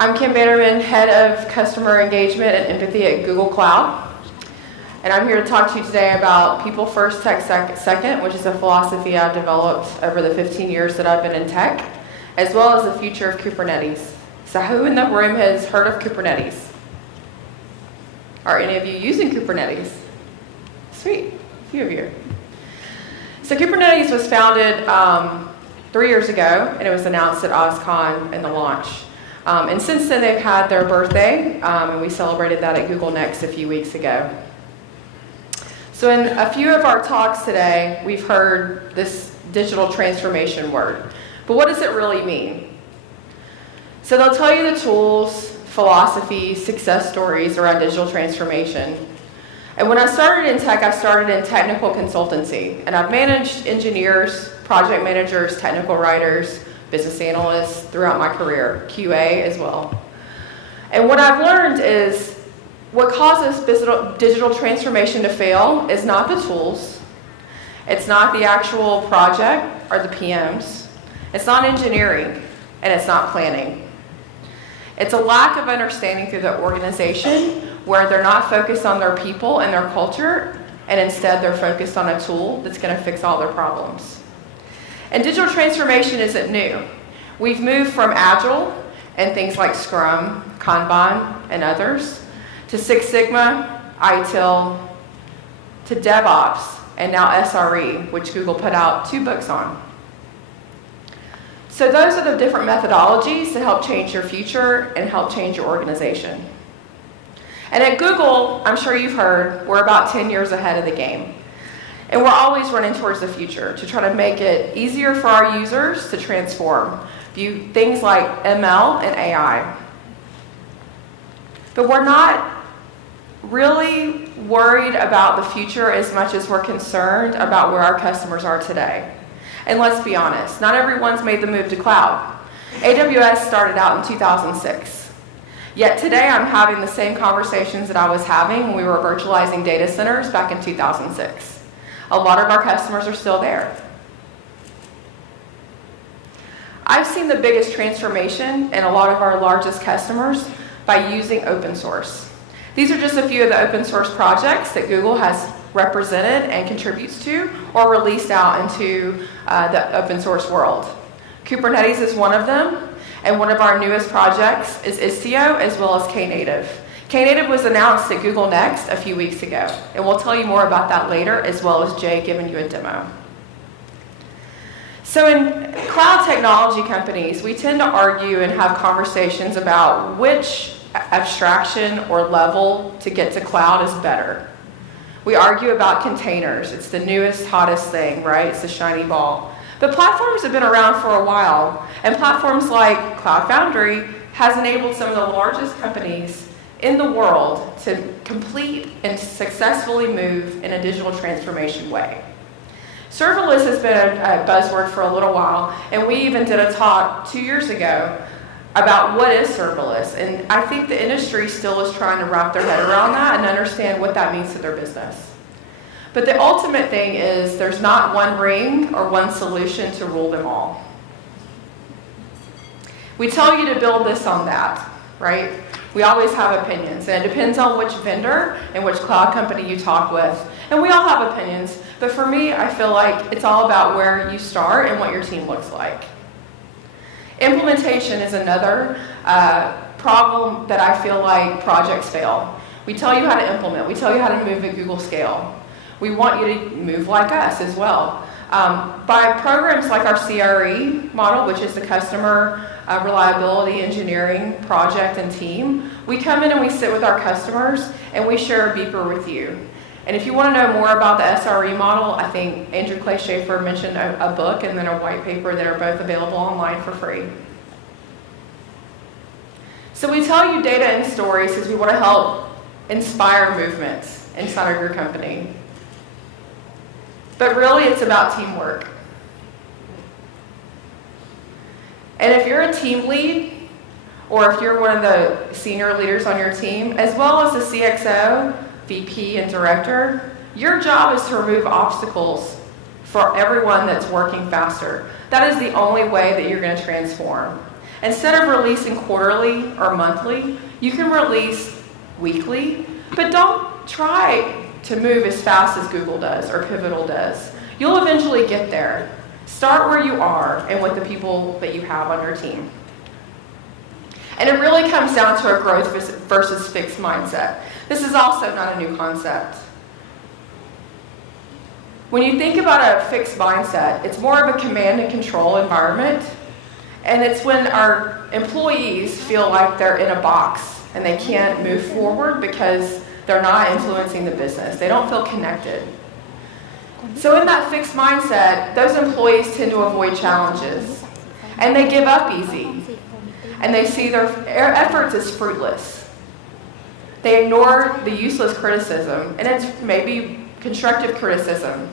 I'm Kim Bannerman, Head of Customer Engagement and Empathy at Google Cloud. And I'm here to talk to you today about People First, Tech Second, which is a philosophy I've developed over the 15 years that I've been in tech, as well as the future of Kubernetes. So who in the room has heard of Kubernetes? Are any of you using Kubernetes? Sweet, a few of you. So Kubernetes was founded 3 years ago, and it was announced at OSCON in the launch. And since then, they've had their birthday, and we celebrated that at Google Next a few weeks ago. So in a few of our talks today, we've heard this digital transformation word. But what does it really mean? So they'll tell you the tools, philosophy, success stories around digital transformation. And when I started in tech, I started in technical consultancy. And I've managed engineers, project managers, technical writers, business analysts throughout my career, QA as well. And what I've learned is what causes digital transformation to fail is not the tools, it's not the actual project or the PMs, it's not engineering, and it's not planning. It's a lack of understanding through the organization where they're not focused on their people and their culture, and instead they're focused on a tool that's going to fix all their problems. And digital transformation isn't new. We've moved from Agile and things like Scrum, Kanban, and others, to Six Sigma, ITIL, to DevOps, and now SRE, which Google put out 2 books on. So those are the different methodologies to help change your future and help change your organization. And at Google, I'm sure you've heard, we're about 10 years ahead of the game. And we're always running towards the future to try to make it easier for our users to transform, view things like ML and AI. But we're not really worried about the future as much as we're concerned about where our customers are today. And let's be honest, not everyone's made the move to cloud. AWS started out in 2006. Yet today I'm having the same conversations that I was having when we were virtualizing data centers back in 2006. A lot of our customers are still there. I've seen the biggest transformation in a lot of our largest customers by using open source. These are just a few of the open source projects that Google has represented and contributes to or released out into the open source world. Kubernetes is one of them, and one of our newest projects is Istio as well as Knative. Knative was announced at Google Next a few weeks ago, and we'll tell you more about that later, as well as Jay giving you a demo. So in cloud technology companies, we tend to argue and have conversations about which abstraction or level to get to cloud is better. We argue about containers. It's the newest, hottest thing, right? It's the shiny ball. But platforms have been around for a while, and platforms like Cloud Foundry has enabled some of the largest companies in the world to complete and successfully move in a digital transformation way. Serverless has been a buzzword for a little while, and we even did a talk 2 years ago about what is serverless. And I think the industry still is trying to wrap their head around that and understand what that means to their business. But the ultimate thing is there's not one ring or one solution to rule them all. We tell you to build this on that, right? We always have opinions, and it depends on which vendor and which cloud company you talk with. And we all have opinions, but for me, I feel like it's all about where you start and what your team looks like. Implementation is another problem that I feel like projects fail. We tell you how to implement. We tell you how to move at Google scale. We want you to move like us as well. By programs like our CRE model, which is the Customer Reliability Engineering Project and Team, we come in and we sit with our customers and we share a beeper with you. And if you want to know more about the SRE model, I think Andrew Clay Schaefer mentioned a book and then a white paper that are both available online for free. So we tell you data and stories because we want to help inspire movements inside of your company. But really, it's about teamwork. And if you're a team lead, or if you're one of the senior leaders on your team, as well as the CXO, VP, and director, your job is to remove obstacles for everyone that's working faster. That is the only way that you're going to transform. Instead of releasing quarterly or monthly, you can release weekly, but don't try to move as fast as Google does or Pivotal does. You'll eventually get there. Start where you are and with the people that you have on your team. And it really comes down to a growth versus fixed mindset. This is also not a new concept. When you think about a fixed mindset, it's more of a command and control environment. And it's when our employees feel like they're in a box and they can't move forward because they're not influencing the business. They don't feel connected. So in that fixed mindset, those employees tend to avoid challenges. And they give up easy. And they see their efforts as fruitless. They ignore the useless criticism, and it's maybe constructive criticism.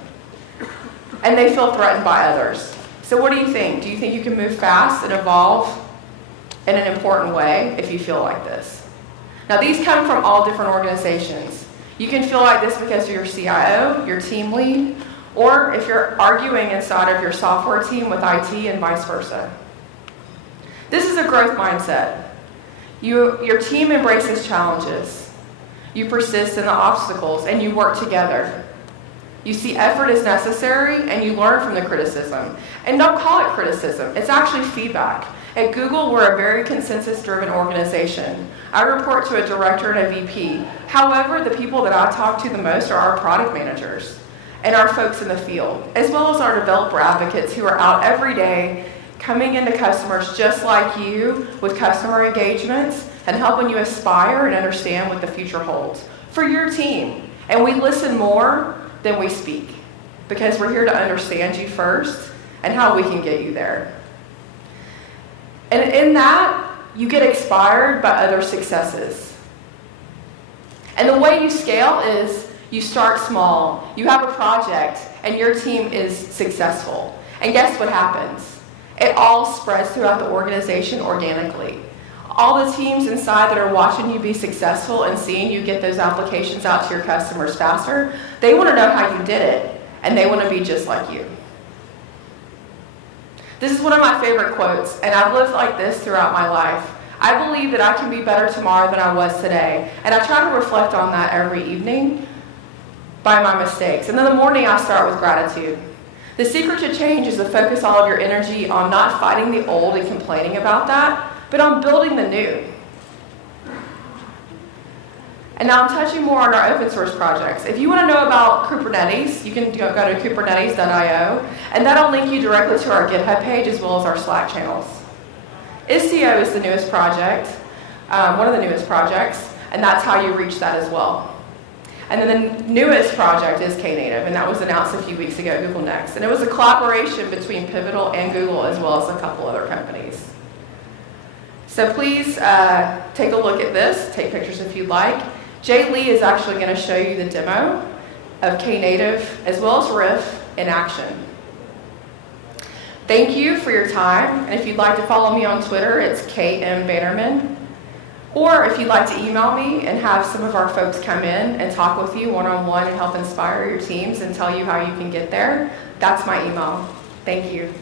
And they feel threatened by others. So what do you think? Do you think you can move fast and evolve in an important way if you feel like this? Now, these come from all different organizations. You can feel like this because you're your CIO, your team lead, or if you're arguing inside of your software team with IT and vice versa. This is a growth mindset. Your team embraces challenges. You persist in the obstacles, and you work together. You see effort is necessary, and you learn from the criticism. And don't call it criticism. It's actually feedback. At Google, we're a very consensus-driven organization. I report to a director and a VP. However, the people that I talk to the most are our product managers and our folks in the field, as well as our developer advocates who are out every day coming into customers just like you with customer engagements and helping you aspire and understand what the future holds for your team. And we listen more than we speak because we're here to understand you first and how we can get you there. And in that, you get inspired by other successes. And the way you scale is you start small. You have a project and your team is successful. And guess what happens? It all spreads throughout the organization organically. All the teams inside that are watching you be successful and seeing you get those applications out to your customers faster, they want to know how you did it, and they want to be just like you. This is one of my favorite quotes, and I've lived like this throughout my life. I believe that I can be better tomorrow than I was today, and I try to reflect on that every evening by my mistakes. And in the morning, I start with gratitude. The secret to change is to focus all of your energy on not fighting the old and complaining about that, but on building the new. And now I'm touching more on our open source projects. If you want to know about Kubernetes, you can go to kubernetes.io, and that'll link you directly to our GitHub page as well as our Slack channels. Istio is the newest project, one of the newest projects, and that's how you reach that as well. And then the newest project is Knative, and that was announced a few weeks ago at Google Next. And it was a collaboration between Pivotal and Google as well as a couple other companies. So please take a look at this, take pictures if you'd like. Jay Lee is actually going to show you the demo of Knative as well as Riff in action. Thank you for your time, and if you'd like to follow me on Twitter, it's KM Bannerman. Or if you'd like to email me and have some of our folks come in and talk with you one-on-one and help inspire your teams and tell you how you can get there, that's my email. Thank you.